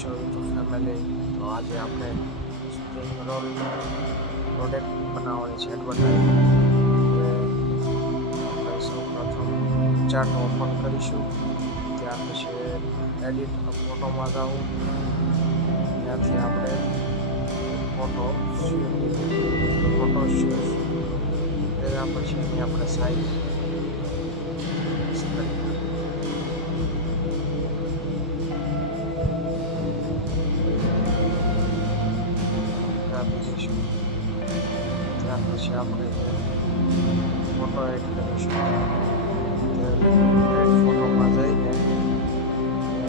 છો YouTube family? તો આજે આપણે સ્પ્રિંગ રોલનો પ્રોડક્ટ બનાવવાની છે એડવર્ટાઇઝ. આપણે સૌ પ્રથમ ચાર્ટ ઓપન કરીશું, ત્યાર પછી એડિટ ફોટોમાં જાઉં, ત્યાંથી આપણે ફોટો શૂઝ એના પછી એની આપણે સાઈઝ આપી દઈશું. ત્યાર પછી આપણે ફોટો એડ કરીશું. એડ ફોટોમાં જઈને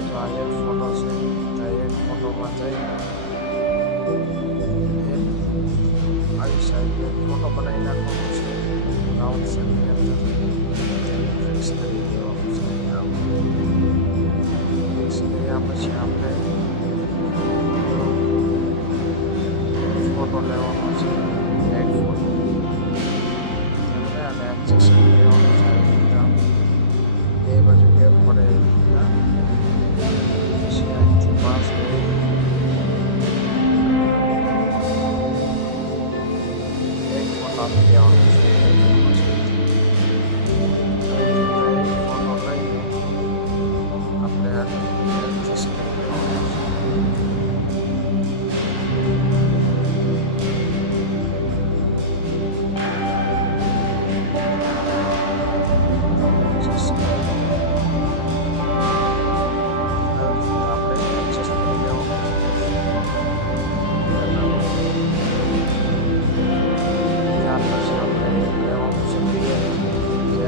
જો આ એક ફોટો છે તો એક ફોટોમાં જઈને આવી સાઈડ એક ફોટો બનાવી નાખવાનો છે રાઉન્ડ શેપની અંદર. તેને ફિક્સ કરી દેવાનું છે. ફિક્સ કર્યા પછી આપણે ફોટો લેવાનો છે, એડ ફોટો અને એડજસ્ટ કરી લેવાનું છે. આવી રીતના બે બાજુ ગેપ પડે એવી રીતના પછી અહીંથી પાસ એક ફોટો આપી દેવાનો છે. ફોટો લઈને આપણે એડજસ્ટ કરી લેવાનું છે.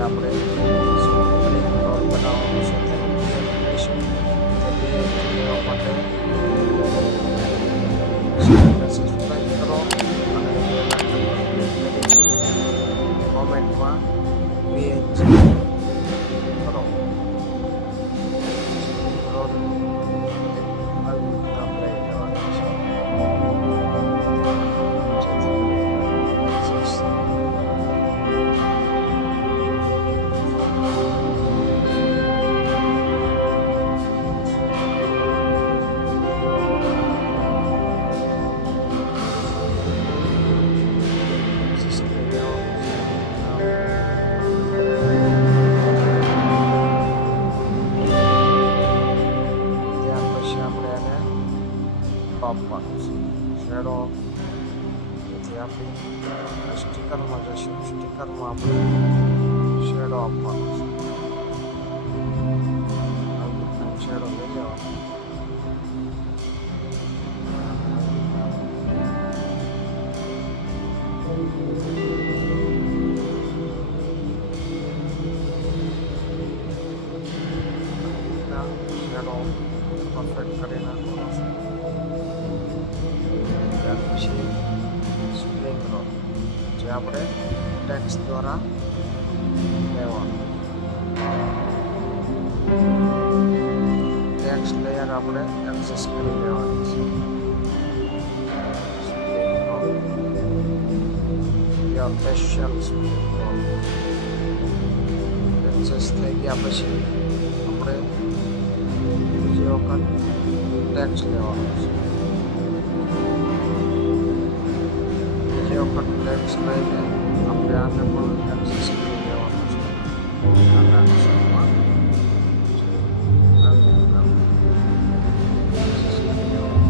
આપણે સ્પ્રિંગ રોલ બનાવવાનું છે તેનું ઉપયોગ કરીશું. તે લેવા માટે સબસ્ક્રાઈબ કરો અને કોમેન્ટમાં PNG કરો. સ્પ્રિંગ રોલ આવી રીતના લઈ લેવાનું છે. આપવાનું છે શેડો. જેથી આપણી સ્ટીકરમાં જશું, સ્ટીકરમાં આપણે શેડો આપવાનો છે. આવી રીતના શેડો લઈ લેવાનો. શેડો પરફેક્ટ કરી નાખવાનો છે. ત્યાર પછી સ્પ્રિંગ રોલ જે આપણે ટેક્સ્ટ દ્વારા લેવાનું. ટેક્સ્ટ લેયર આપણે એક્સેસ કરી લેવાની છે. Spring roll your special spring roll access થઈ ગયા પછી આપણે બીજી વખત ટેક્સ્ટ લેવાનું છે. વખત ટેક્સ્ટ લઈને આપણે આને પણ એક્સેસ કરી લેવાનું છે. આના અનુસારમાં આવી રીતના એક્સેસ કરી લેવાનું.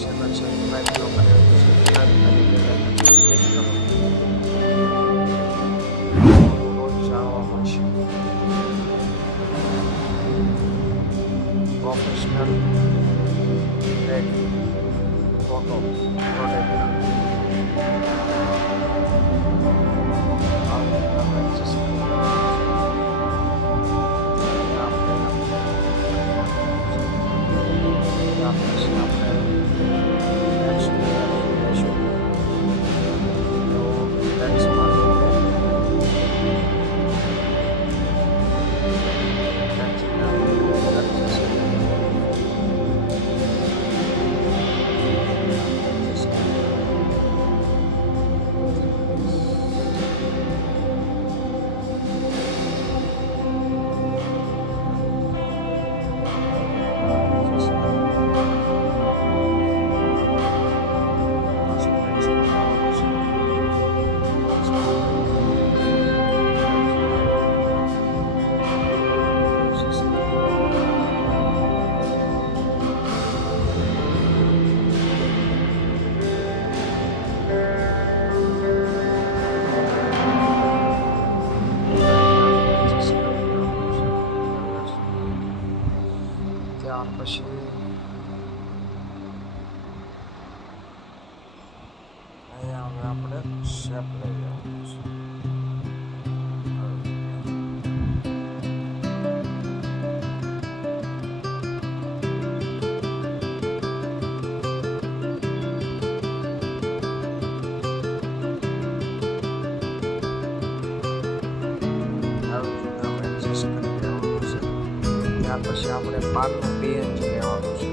સબસ્ક્રાઈબ ન કરે તો સબસ્ક્રાઈબ કરી દેવાનું. ક્લિક કરો. રોજ જાણવા મળશે. પ્રોફેશનલ ફોટો પ્રોડક્ટ શેપ લઈ લેવાનું છે. ત્યાર પછી આપણે પાનનું PNG લેવાનું છે.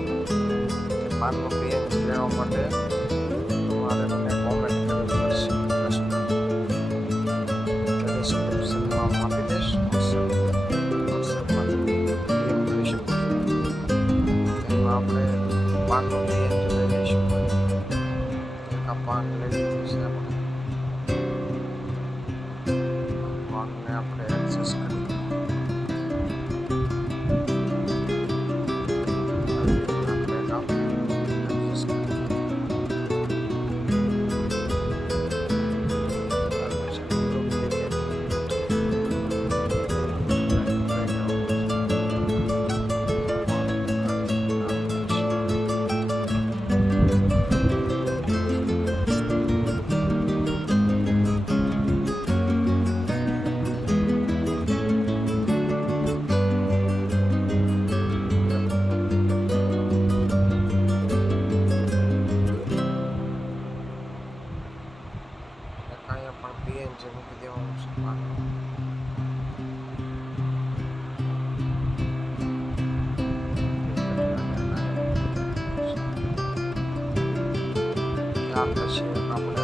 પાનનું PNG લેવા માટે તમારે મને કોમેન્ટ કરવી પડશે. ડિસ્ક્રિપ્શનમાં હું આપી દઈશ. વોટ્સએપમાં તમે DM કરી શકો છો. એમાં આપણે પાનનું PNG લઈ લઈશું. એક આ પાન લઈ લીધું છે આપણે. પાનને આપણે એડજસ્ટ કરી PNG મૂકી દેવાનું છે પાનનું. ત્યાર પછી આપણે